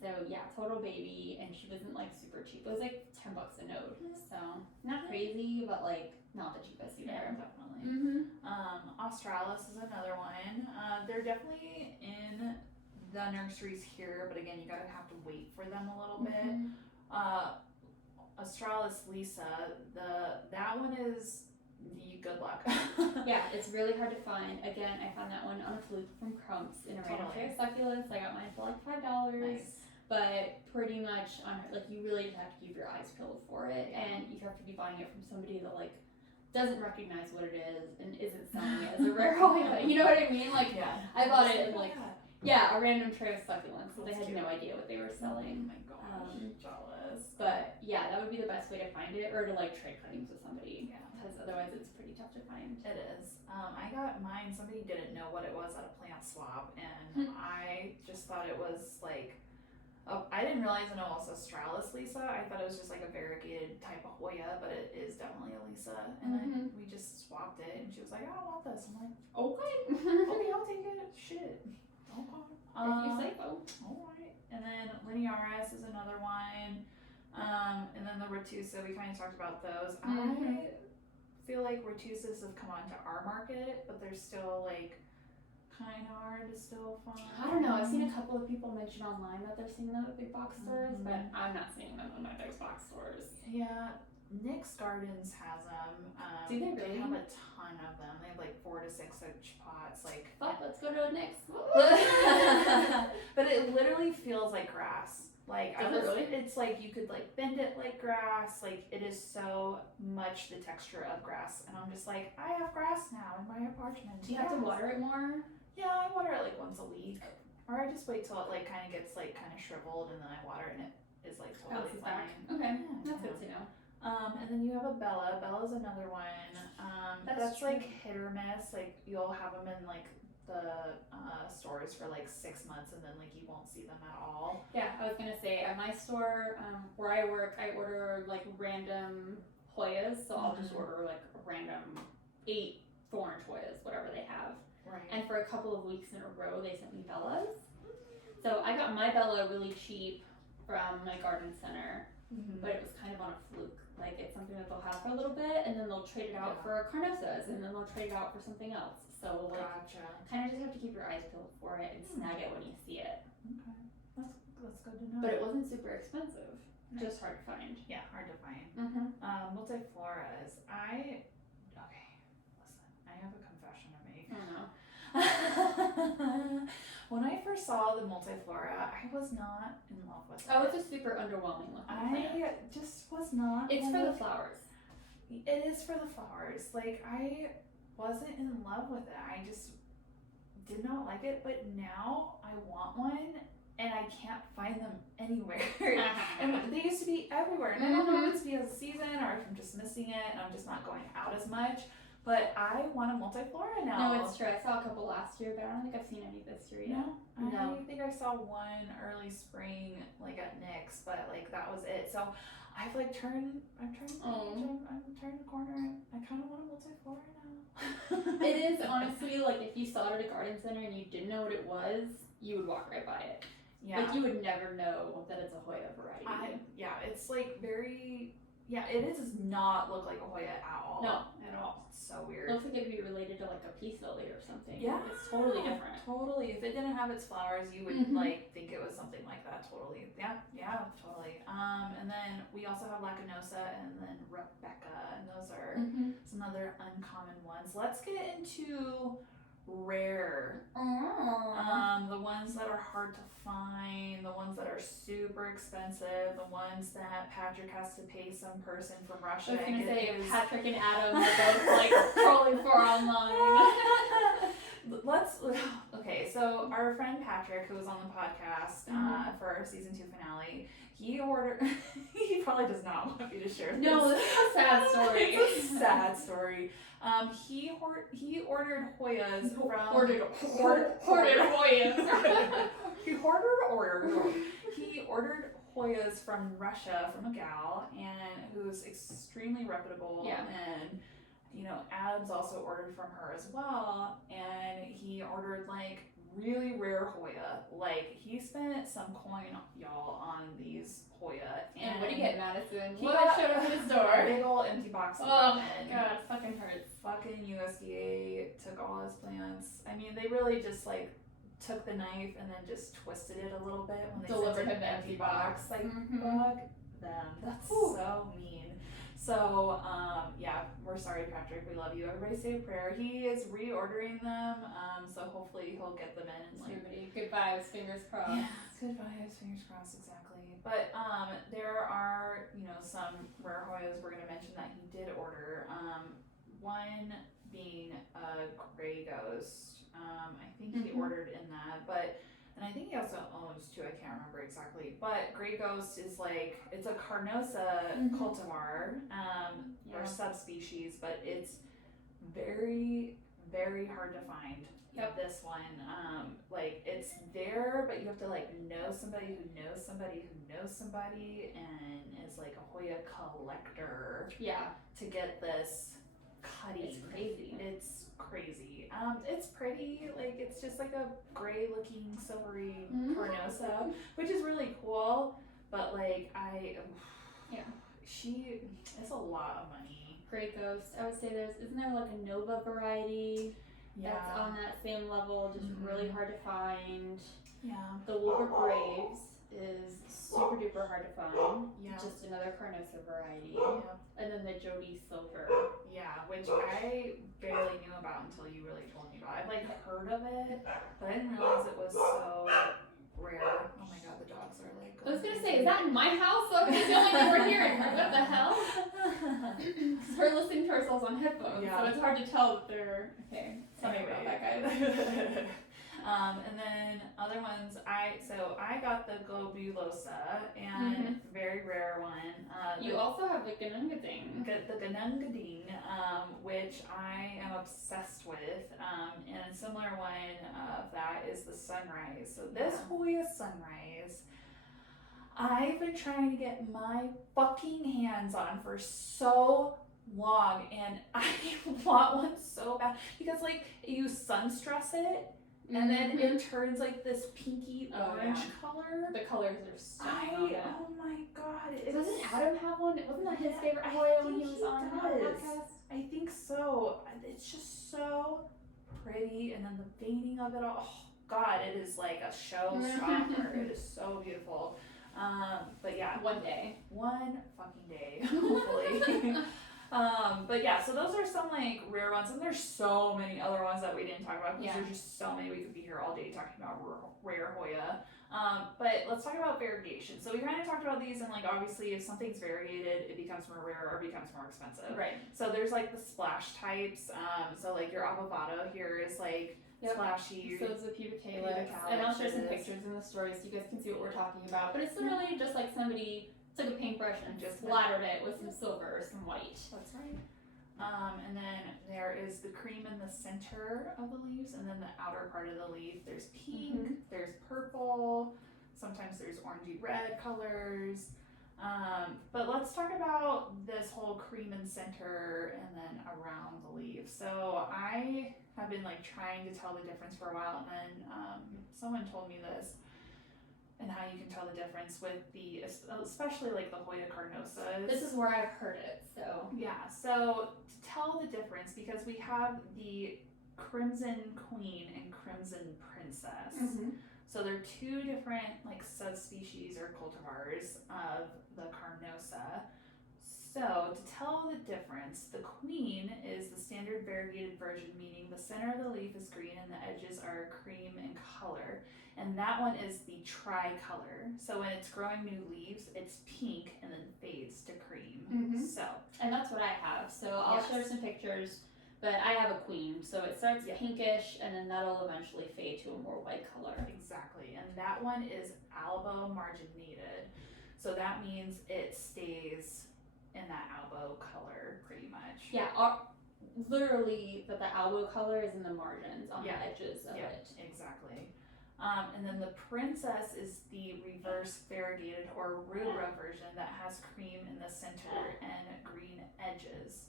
So yeah, total baby, and she wasn't like super cheap. It was like $10 a node. So not crazy, but like not the cheapest either. Yeah, definitely. Australis is another one. They're definitely in the nurseries here, but again, you gotta have to wait for them a little bit. Australis Lisa, that one is good luck. Yeah, it's really hard to find. Again, I found that one on a fluke from Crumps in a random tray of succulents. I got mine for like $5. Nice. But pretty much on her, like you really have to keep your eyes peeled for it, and you have to be buying it from somebody that like doesn't recognize what it is and isn't selling it as a rare Hoya. You know what I mean? Like I bought it in like a random tray of succulents, so they had no idea what they were selling. Oh my gosh, jealous. But yeah, that would be the best way to find it, or to like trade cuttings with somebody. Because otherwise it's pretty tough to find. It is. I got mine, somebody didn't know what it was at a plant swap, and I just thought it was like, I didn't realize it was Australis Lisa. I thought it was just like a variegated type of Hoya, but it is definitely a Lisa. And then we just swapped it, and she was like, I don't want this. I'm like, okay, I'll take it. Shit. Okay. If you say so. Alright. And then Linearis is another one. And then the Retusa, we kind of talked about those. I feel like Retusas have come onto our market, but they're still like kind of hard to still find. I don't know. I've seen a couple of people mention online that they're seeing them at big box stores, but I'm not seeing them in my big box stores. Yeah, Nick's Gardens has them. Do they really? They have a ton of them. They have like 4 to 6 inch pots. Like, let's go to Nick's. But it literally feels like grass. Like really? It's like you could like bend it like grass. Like it is so much the texture of grass, and I'm just like, I have grass now in my apartment. Do you have to water it more? Yeah, I water it like once a week, or I just wait till it like kind of gets like kind of shriveled, and then I water it, and it is like totally fine. Okay, that's good to know. And then you have a Bella. Bella's another one. That's like hit or miss. Like you'll have them in like the stores for like 6 months, and then like you won't see them at all. Yeah, I was gonna say at my store where I work, I order like random Hoyas, so I'll just order like a random 8 4-inch Hoyas, whatever they have. Right. And for a couple of weeks in a row, they sent me Bellas. So I got my Bella really cheap from my garden center, but it was kind of on a fluke. Like it's something that they'll have for a little bit, and then they'll trade it out for carnosas, and then they'll trade it out for something else. So like, kind of just have to keep your eyes peeled for it and snag it when you see it. Okay, that's good to know. But it wasn't super expensive, just hard to find. Yeah, hard to find. Multifloras. Listen, I have a confession to make. I don't know. When I first saw the multiflora, I was not in love with it. Oh, it's a super underwhelming looking plant. I just was not. It's for the flowers. It is for the flowers. Like I wasn't in love with it. I just did not like it. But now I want one, and I can't find them anywhere. And they used to be everywhere. And I don't know if it's because of the season or if I'm just missing it and I'm just not going out as much. But I want a multiflora now. No, it's true. I saw a couple last year, but I don't think I've seen any this year yet. No. I think I saw one early spring, like at Nick's, but like that was it. So I've like turned the page. I'm turned the corner, and I kind of want a multiflora now. It is honestly like if you saw it at a garden center and you didn't know what it was, you would walk right by it. Yeah. Like you would never know that it's a Hoya variety. It's like very. Yeah, it does not look like a Hoya at all. No, at all. It's so weird. It looks like it'd be related to like a peace lily or something. Yeah. It's totally different. Totally. If it didn't have its flowers, you would like think it was something like that. Totally. Yeah, totally. And then we also have Lacanosa and then Rebecca, and those are some other uncommon ones. Let's get into rare. The ones that are hard to find, the ones that are super expensive, the ones that Patrick has to pay some person from Russia. I was gonna say his... Patrick and Adam are both like trolling for online. Okay, so our friend Patrick, who was on the podcast for our season 2 finale, he ordered. He probably does not want me to share this. No, this is a sad story. It's a sad story. He ordered Hoyas from Hoarded Hoyas. He ordered Hoyas from Russia from a gal and who's extremely reputable. Yeah. And Adam's also ordered from her as well, and he ordered like really rare Hoya. Like he spent some coin, y'all, on these Hoya. And what do you get, Madison? He What showed up at his door? A big old empty box of Oh ramen. god, it fucking hurts. Fucking USDA took all his plants. I mean, they really just like took the knife and then just twisted it a little bit when they Delivered sent him an the empty box. Like, Mhm. fuck them. That's so mean. So, yeah, we're sorry, Patrick. We love you. Everybody say a prayer. He is reordering them, so hopefully he'll get them in. And, Everybody, good vibes, fingers crossed. yeah, good vibes, fingers crossed, exactly. But there are, some rare Hoyas we're going to mention that he did order. One being a gray ghost. I think he ordered in that, and I think he also owns 2, I can't remember exactly. But Grey Ghost is like, it's a Carnosa cultivar, or subspecies, but it's very, very hard to find. Yep. This one, like it's there, but you have to like know somebody who knows somebody who knows somebody, and is like a Hoya collector. Yeah. To get this cutting. It's crazy. It's crazy. It's pretty, like it's just like a gray looking silvery Carnosa, which is really cool, but like it's a lot of money. Great Ghost. I would say isn't there like a Nova variety that's on that same level, just really hard to find. Yeah. The Wilbur Graves is super duper hard to find. Yeah. Just another Carnosa variety. Yeah. And then the Jody Silver. Yeah, which I barely knew about until you really told me about it. I've like heard of it, but I didn't realize it was so rare. Oh my god, the dogs are like. I was gonna say, is that in my house? So it's the only thing we're hearing. What the hell? Because we're listening to ourselves on headphones, so it's hard to tell that they're okay. Sorry about that, guys. And then other ones, I got the Globulosa, and very rare one. You also have the Ganungading. The Ganungading, which I am obsessed with, and a similar one of that is the Sunrise. So this Hoya Sunrise, I've been trying to get my fucking hands on for so long, and I want one so bad because like you sun stress it. And then it turns like this pinky orange color. The colors are so oh my god. Doesn't Adam have one? Wasn't that his favorite Hoya when he was on the podcast? I think so. It's just so pretty, and then the veining of it all. Oh god, it is like a showstopper. It is so beautiful. But yeah. One fucking day, hopefully. But yeah, so those are some like rare ones, and there's so many other ones that we didn't talk about because there's just so many. We could be here all day talking about rare Hoya. But let's talk about variegation. So we kind of talked about these, and like obviously if something's variegated, it becomes more rare or becomes more expensive. Right. So there's like the splash types. So like your Avovado here is like splashy. So it's the Pubicalis. And I'll share some pictures in the story so you guys can see what we're talking about. But it's literally just like somebody took a paintbrush and just splattered it with some silver or some white. That's right. And then there is the cream in the center of the leaves, and then the outer part of the leaf. There's pink, there's purple, sometimes there's orangey red colors. But let's talk about this whole cream and center and then around the leaf. So I have been like trying to tell the difference for a while, and then someone told me this. And how you can tell the difference with especially like the Hoya Carnosas. This is where I've heard it, so. Yeah, so to tell the difference, because we have the Crimson Queen and Crimson Princess. So they're two different like subspecies or cultivars of the Carnosa. So, to tell the difference, the queen is the standard variegated version, meaning the center of the leaf is green and the edges are cream in color. And that one is the tricolor. So when it's growing new leaves, it's pink and then fades to cream. So, and that's what I have. So I'll show some pictures, but I have a queen. So it starts pinkish and then that'll eventually fade to a more white color. Exactly. And that one is albo marginated. So that means it stays in that albo color pretty much. Yeah, literally, but the albo color is in the margins on the edges of it. Exactly. And then the princess is the reverse variegated or rubra version that has cream in the center and green edges.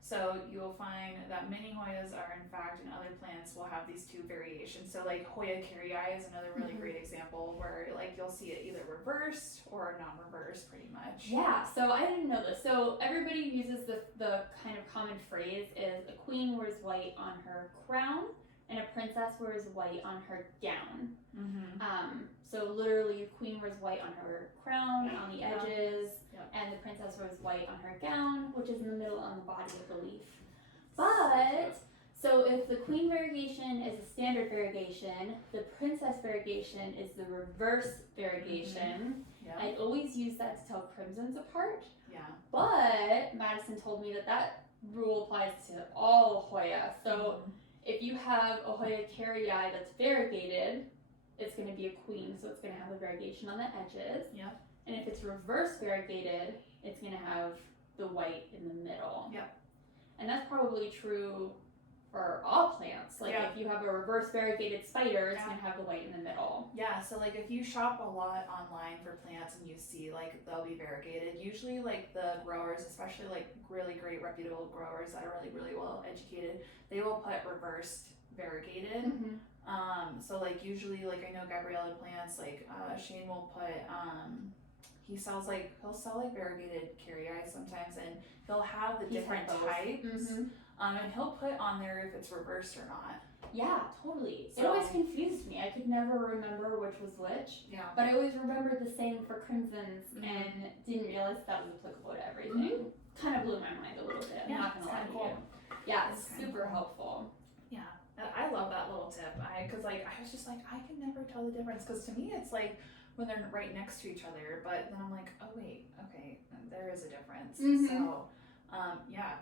So you'll find that many Hoyas are in fact, and other plants will have these two variations. So like Hoya carrii is another really great example where like you'll see it either reversed or non-reversed pretty much. Yeah, so I didn't know this. So everybody uses the kind of common phrase is a queen wears white on her crown and a princess wears white on her gown. So literally the queen wears white on her crown, on the edges, and the princess wears white on her gown, which is in the middle on the body of the leaf. But, so if the queen variegation is a standard variegation, the princess variegation is the reverse variegation. I always use that to tell crimsons apart. But Madison told me that rule applies to all Hoya. So if you have a Hoya carrii that's variegated, it's going to be a queen, so it's going to have a variegation on the edges. And if it's reverse variegated, it's going to have the white in the middle. And that's probably true for all plants. Like if you have a reverse variegated spider, it's going to have the white in the middle. So like if you shop a lot online for plants and you see like they'll be variegated, usually like the growers, especially like really great reputable growers that are really well educated, they will put reversed variegated. So like usually like I know Gabriella plants, like Shane will put he'll sell like variegated carrii sometimes, and he'll have the different types. And he'll put on there if it's reversed or not. Yeah, totally. So, it always confused me. I could never remember which was which. But I always remembered the same for crimsons and didn't realize that was applicable to everything. Kind of blew my mind a little bit. I'm not gonna lie to you. Yeah, it's super helpful. I love that little tip. Cause like I was just like I can never tell the difference, because to me it's like when they're right next to each other, but then I'm like, oh wait, okay, there is a difference. So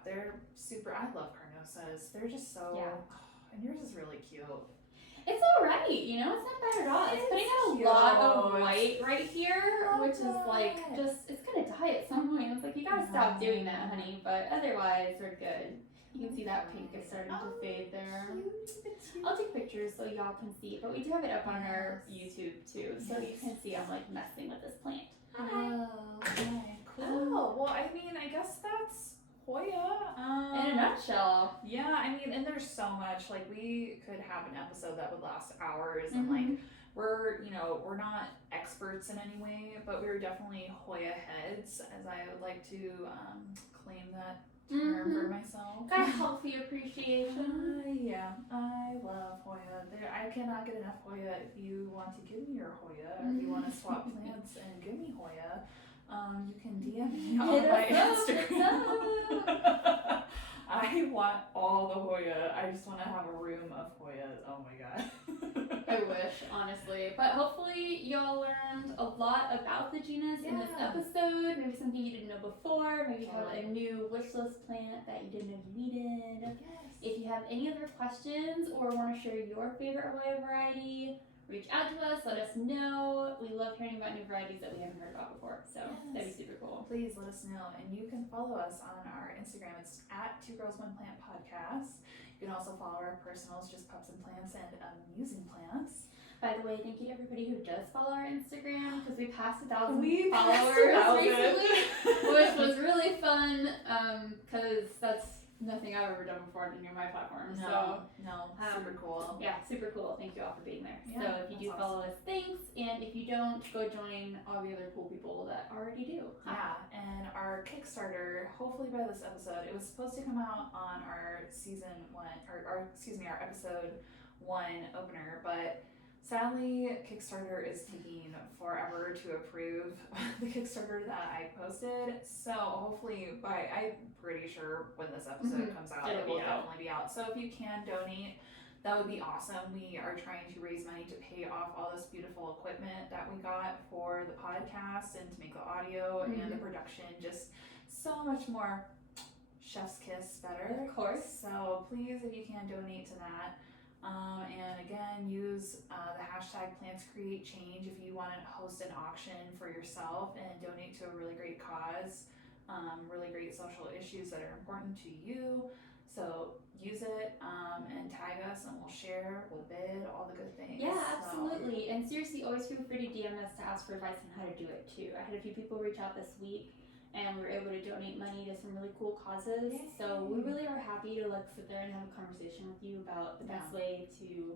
they're super. I love carnosas. They're just so. And yours is really cute. It's alright, you know, it's not bad at all. It's putting out a lot of white right here, which is like it's gonna die at some point. It's like you gotta stop doing that, honey. But otherwise, they're good. You can see that pink is starting to fade there. I'll take pictures so y'all can see, but we do have it up on our YouTube too, so you can see I'm like messing with this plant. Okay, cool. Well, I mean, I guess that's Hoya. In a nutshell. Yeah, I mean, and there's so much. Like, we could have an episode that would last hours, and like, we're not experts in any way, but we're definitely Hoya heads, as I would like to claim that term for myself. Got a healthy appreciation. I love Hoya. I cannot get enough Hoya. If you want to give me your Hoya, or if you want to swap plants and give me Hoya, you can DM me on my Instagram. I want all the Hoya. I just want to have a room of Hoyas. Oh my god. I wish, honestly. But hopefully y'all learned a lot about the genus in this episode. Maybe something you didn't know before. Maybe you have a new wish list plant that you didn't know you needed. If you have any other questions or want to share your favorite Hoya variety, reach out to us, let us know. We love hearing about new varieties that we haven't heard about before, so that'd be super cool. Please let us know, and you can follow us on our Instagram. It's at 2 Girls 1 Plant Podcast. You can also follow our personals, just Pups and Plants and Amusing Plants. By the way, thank you to everybody who does follow our Instagram, because we passed 1,000 followers recently, which was really fun, because that's nothing I've ever done before to my platform. Super cool. Yeah, super cool. Thank you all for being there. Yeah, so if you do follow us, thanks. And if you don't, go join all the other cool people that already do. Yeah, and our Kickstarter, hopefully by this episode, it was supposed to come out on our season 1, our episode 1 opener, but Sadly, Kickstarter is taking forever to approve the Kickstarter that I posted. So hopefully I'm pretty sure when this episode comes out, it will definitely be out. So if you can donate, that would be awesome. We are trying to raise money to pay off all this beautiful equipment that we got for the podcast and to make the audio and the production just so much more chef's kiss better. Of course. So please, if you can, donate to that. And again, use the hashtag #PlantsCreateChange if you want to host an auction for yourself and donate to a really great cause, really great social issues that are important to you. So use it and tag us, and we'll share, we'll bid, all the good things. Yeah, absolutely. And seriously, always feel free to DM us to ask for advice on how to do it too. I had a few people reach out this week, and we were able to donate money to some really cool causes. Yay. So we really are happy to sit there and have a conversation with you about the best way to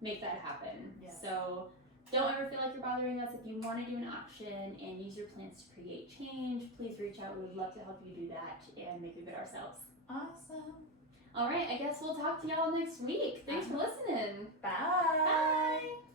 make that happen. Yeah. So don't ever feel like you're bothering us. If you want to do an auction and use your plants to create change, please reach out. We would love to help you do that and make it good ourselves. Awesome. All right, I guess we'll talk to y'all next week. Thanks for listening. Bye. Bye.